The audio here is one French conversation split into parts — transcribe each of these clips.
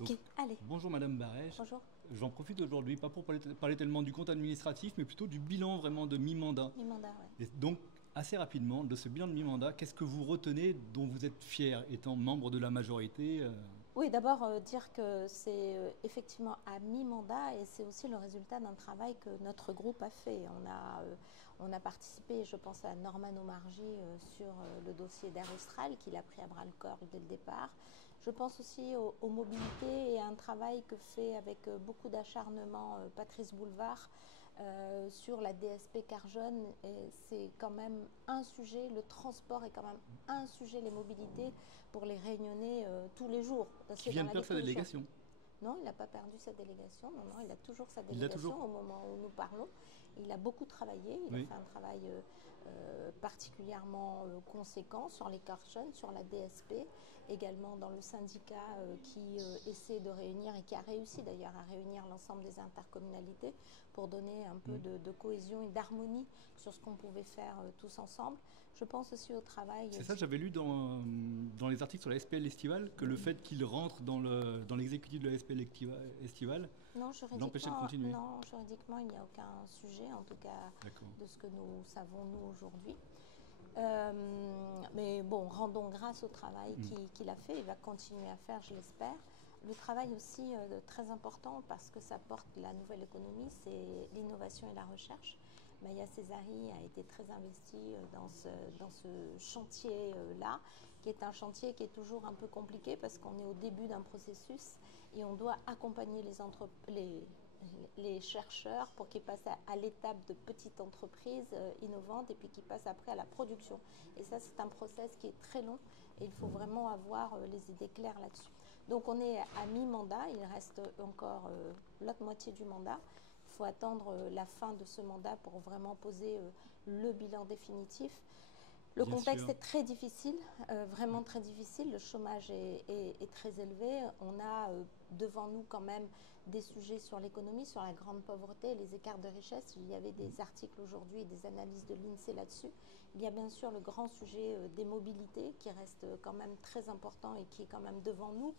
Ok, Donc, allez. bonjour Madame Barège. Bonjour. J'en profite aujourd'hui, pas pour parler tellement du compte administratif, mais plutôt du bilan vraiment de mi-mandat. Mi-mandat, ouais. Et donc, assez rapidement, de ce bilan de mi-mandat, qu'est-ce que vous retenez dont vous êtes fier, étant membre de la majorité Oui, d'abord dire que c'est effectivement à mi-mandat et c'est aussi le résultat d'un travail que notre groupe a fait. On a participé, je pense à Norman Omarjee sur le dossier d'Air Austral qu'il a pris à bras le corps dès le départ. Je pense aussi aux mobilités et à un travail que fait avec beaucoup d'acharnement Patrice Boulevard sur la DSP Carjonne. C'est quand même un sujet, le transport est quand même un sujet, les mobilités, pour les Réunionnais tous les jours. qui C'est vient dans de la vie perdre de sa tous les jours. délégation? Non, il n'a pas perdu sa délégation. Non, non, il a toujours sa Il l'a délégation toujours? au moment où nous parlons. Il a beaucoup travaillé. Il a Oui. fait un travail particulièrement conséquent sur les Carjons, sur la DSP, également dans le syndicat qui essaie de réunir et qui a réussi d'ailleurs à réunir l'ensemble des intercommunalités pour donner un peu de cohésion et d'harmonie sur ce qu'on pouvait faire tous ensemble. Je pense aussi au travail. C'est ça, j'avais lu dans les articles sur la SPL estivale que le fait qu'il rentre dans l'exécutif de la SPL estivale Non, l'empêchait de juridiquement, continuer. non, juridiquement, il n'y a aucun sujet, en tout cas D'accord. de ce que nous savons nous aujourd'hui. Mais bon, rendons grâce au travail qu'il a fait, il va continuer à faire, je l'espère. Le travail aussi très important parce que ça porte la nouvelle économie, c'est l'innovation et la recherche. Maya Césari a été très investie dans ce chantier-là, qui est un chantier qui est toujours un peu compliqué parce qu'on est au début d'un processus et on doit accompagner les chercheurs pour qu'ils passent à l'étape de petites entreprises innovantes et puis qu'ils passent après à la production. Et ça, c'est un process qui est très long et il faut vraiment avoir les idées claires là-dessus. Donc on est à mi-mandat, il reste encore l'autre moitié du mandat. Il faut attendre la fin de ce mandat pour vraiment poser le bilan définitif. Le Bien contexte sûr. est très difficile, vraiment très difficile. Le chômage est très élevé. On a devant nous quand même des sujets sur l'économie, sur la grande pauvreté, les écarts de richesse. Il y avait des articles aujourd'hui et des analyses de l'INSEE là-dessus. Il y a bien sûr le grand sujet des mobilités qui reste quand même très important et qui est quand même devant nous.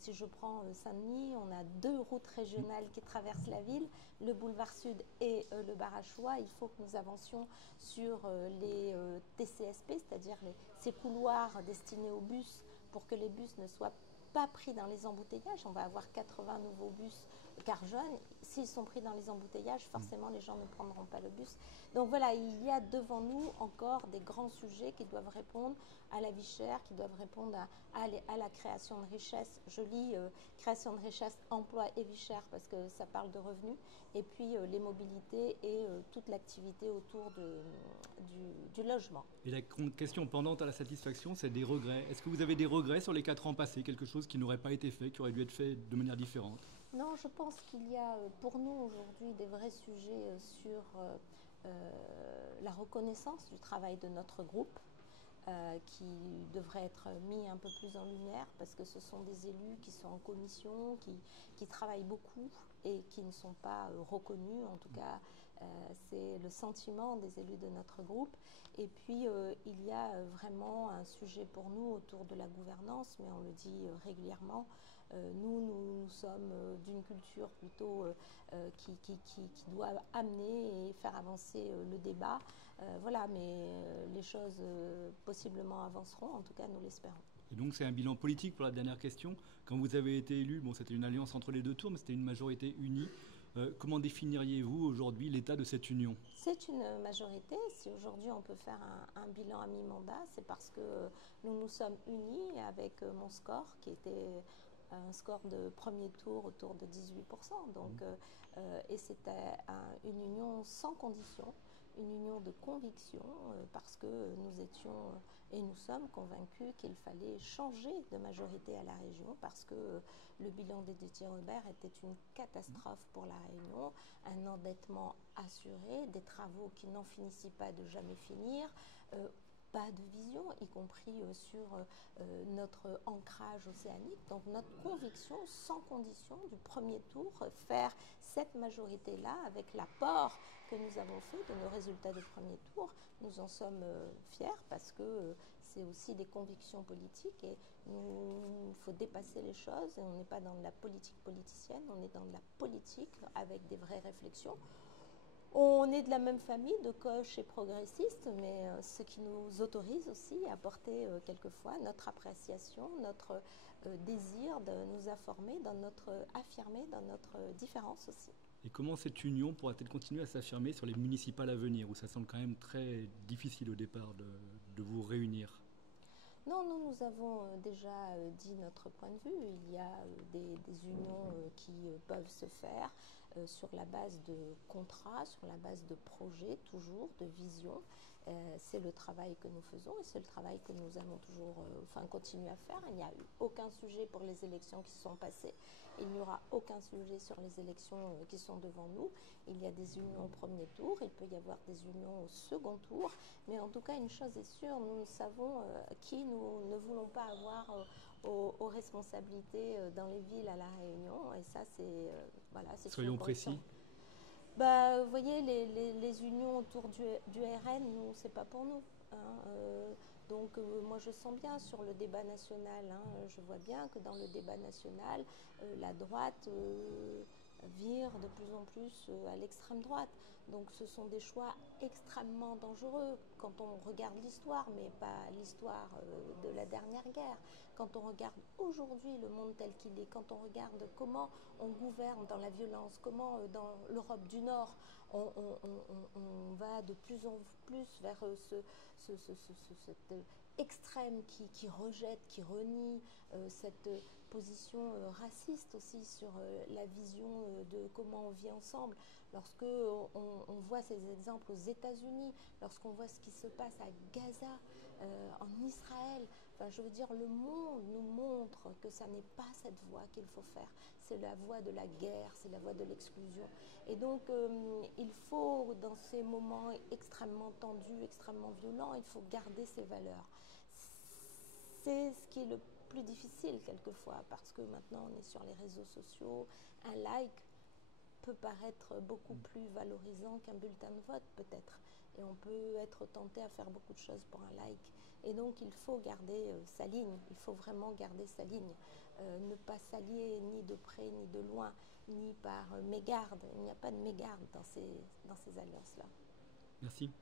Si je prends Saint-Denis, on a 2 routes régionales qui traversent la ville, le boulevard Sud et le Barachois. Il faut que nous avancions sur les TCSP, c'est-à-dire ces couloirs destinés aux bus pour que les bus ne soient pas pris dans les embouteillages. On va avoir 80 nouveaux bus Carjonne. S'ils sont pris dans les embouteillages, forcément les gens ne prendront pas le bus. Donc voilà, il y a devant nous encore des grands sujets qui doivent répondre à la vie chère, qui doivent répondre à la création de richesse. Je lis création de richesse, emploi et vie chère parce que ça parle de revenus. Et puis les mobilités et toute l'activité autour du logement. Et la question pendante à la satisfaction, c'est des regrets. Est-ce que vous avez des regrets sur les 4 ans passés, quelque chose qui n'aurait pas été fait, qui aurait dû être fait de manière différente? Non, je pense qu'il y a pour nous aujourd'hui des vrais sujets sur la reconnaissance du travail de notre groupe. Qui devrait être mis un peu plus en lumière parce que ce sont des élus qui sont en commission, qui travaillent beaucoup et qui ne sont pas reconnus. En tout cas, c'est le sentiment des élus de notre groupe. Et puis, il y a vraiment un sujet pour nous autour de la gouvernance, mais on le dit régulièrement. Nous sommes d'une culture plutôt qui doit amener et faire avancer le débat. Voilà, mais les choses possiblement avanceront, en tout cas nous l'espérons. Et donc c'est un bilan politique pour la dernière question. Quand vous avez été élu, bon, c'était une alliance entre les 2 tours, mais c'était une majorité unie. Comment définiriez-vous aujourd'hui l'état de cette union? C'est une majorité. Si aujourd'hui on peut faire un bilan à mi-mandat, c'est parce que nous nous sommes unis avec mon score qui était un score de premier tour autour de 18%. Donc, et c'était une union sans condition, une union de conviction parce que nous étions et nous sommes convaincus qu'il fallait changer de majorité à la région parce que le bilan d'Editie Robert était une catastrophe pour la Réunion, un endettement assuré, des travaux qui n'en finissaient pas de jamais finir, pas de vision, y compris sur notre ancrage océanique. Donc notre conviction sans condition du premier tour, faire cette majorité-là avec l'apport que nous avons fait de nos résultats de premier tour, nous en sommes fiers parce que c'est aussi des convictions politiques et Il faut dépasser les choses et on n'est pas dans de la politique politicienne, on est dans de la politique avec des vraies réflexions. On est de la même famille de gauche et progressistes, mais ce qui nous autorise aussi à porter quelquefois notre appréciation, notre désir de nous affirmer dans notre différence aussi. Et comment cette union pourra-t-elle continuer à s'affirmer sur les municipales à venir, où ça semble quand même très difficile au départ de vous réunir? Non, nous avons déjà dit notre point de vue. Il y a des unions qui peuvent se faire sur la base de contrats, sur la base de projets, toujours, de vision. C'est le travail que nous faisons et c'est le travail que nous allons toujours continuer à faire. Il n'y a eu aucun sujet pour les élections qui se sont passées. Il n'y aura aucun sujet sur les élections qui sont devant nous. Il y a des unions au premier tour, il peut y avoir des unions au second tour. Mais en tout cas, une chose est sûre, nous savons qui nous ne voulons pas avoir aux responsabilités dans les villes à La Réunion. Et ça, c'est voilà, c'est Soyons précis. Bah, vous voyez, les unions autour du RN, nous, c'est pas pour nous. Hein, donc moi je sens bien sur le débat national, hein, je vois bien que dans le débat national, la droite vire de plus en plus à l'extrême droite. Donc ce sont des choix extrêmement dangereux quand on regarde l'histoire, mais pas l'histoire de la dernière guerre. Quand on regarde aujourd'hui le monde tel qu'il est, quand on regarde comment on gouverne dans la violence, comment dans l'Europe du Nord on va de plus en plus vers cette extrême qui rejette, qui renie cette position raciste aussi sur la vision de comment on vit ensemble. Lorsque on voit ces exemples aux États-Unis, lorsqu'on voit ce qui se passe à Gaza, en Israël, enfin, je veux dire, le monde nous montre que ça n'est pas cette voie qu'il faut faire. C'est la voie de la guerre, c'est la voie de l'exclusion. Et donc, il faut, dans ces moments extrêmement tendus, extrêmement violents, il faut garder ces valeurs. C'est ce qui est le plus difficile quelquefois, parce que maintenant on est sur les réseaux sociaux, un like peut paraître beaucoup plus valorisant qu'un bulletin de vote peut-être, et on peut être tenté à faire beaucoup de choses pour un like. Et donc il faut garder sa ligne, il faut vraiment garder sa ligne, ne pas s'allier ni de près ni de loin, ni par mégarde. Il n'y a pas de mégarde dans ces alliances-là. Merci.